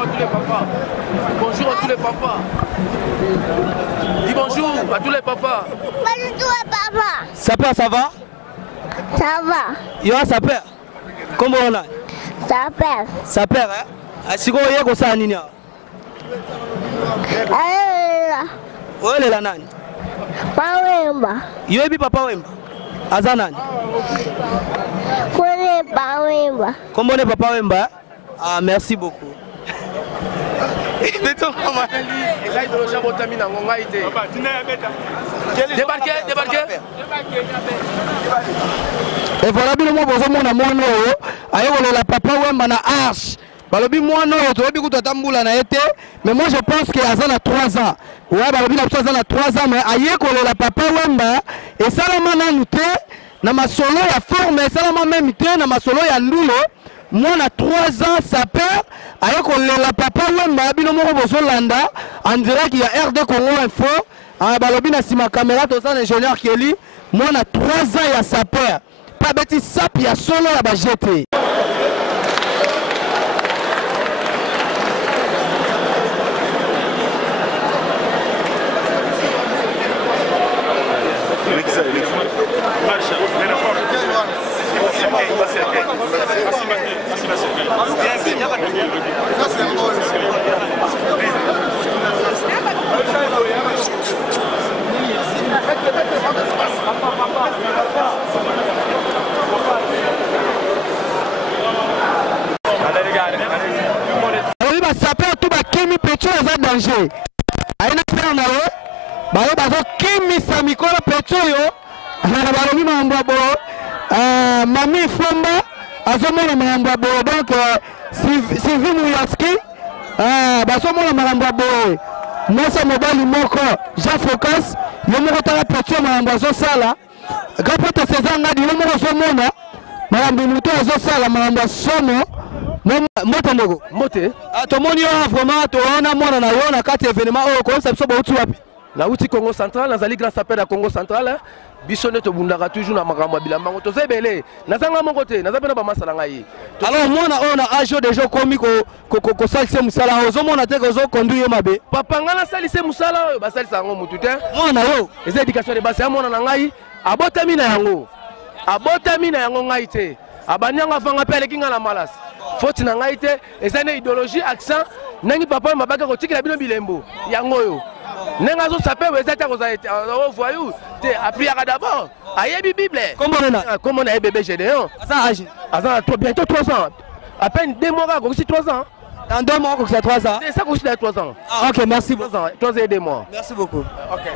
à tous les papas. Bonjour à tous les papas. Dis bonjour à tous les papas. Bonjour tous les papas. Sapeur, ça va? Ça va. Yo, sapeur. Comment on a? Sapeur. Sapeur, hein? Asiko yeko sa nini? Ole la nani? Pawemba. Yo ebi papa wemba. Aza nani? Kone Pawemba. Comment on est papa wemba? Ah, merci beaucoup. Débarquez. Et voilà, bien moi besoin mon amour no. Ayo la papa wemba na arche. Balobi moi non, tu as bien tambula na été, mais moi je pense que Azan a 3 ans. Ouais, balobi na Azan a 3 ans, mais aye ko la papa wemba et salama na nuté na masolo ya forme, salama même té na masolo ya ndulo. Moi na 3 ans ça perd, aye ko la papa wemba bino mo bozo landa, en direct il y a RD Congo Info. Ah balobi na sima caméra to ça ingénieur Kelly, moi na 3 ans ya ça perd. Pas bêtise sap ya solo ya ba jeté. Sapeur tout ba kimi pecho za danger. Aina pena na we. Bayo bazo kimi sa mikolo pecho yo. Na balobi mambo bo. Mami Fomba azomona mambo bo donc Sylvie Mouyaski bazomona mambo bo. Nosa mobali moko Jean Focus yo moko tala pecho mambo zo sala. Gapoto César ngadi yo moko zomona mambo muto zo sala mambo somo. Mote ndoko Mote tomoni yo vraiment toona mwana na yo na kati événement oyo ko sa biso bauti wapi na uti Congo Central nazali grâce à père Congo Central biso ne tobundaka toujours na makambo ya bilamba ngo tozebele nazanga moko te nazapena ba masala ngai alors mwana oyo na age déjà komi ko salise musala ozo mona te ko zo conduire mabe papa ngana salise musala oyo ba salisa ngo mutu te mwana yo eza éducation de base ya mwana na ngai abotami na yango ngai te abanyanga vanga pe aleki nga na malasi faute na ngai te eza na idéologie accent nangi papa mabaka kotikela bino bilembo yango oyo nenga zo sape weza ta koza voyou te apriaka d'abord ayebi bible comment na bébé Gédéon asa bientôt 3 ans à peine 2 mois aussi 3 ans dans 2 mois c'est 3 ans c'est ça aussi 3 ans ah, ok merci beaucoup 3 ans et 2 mois merci beaucoup ok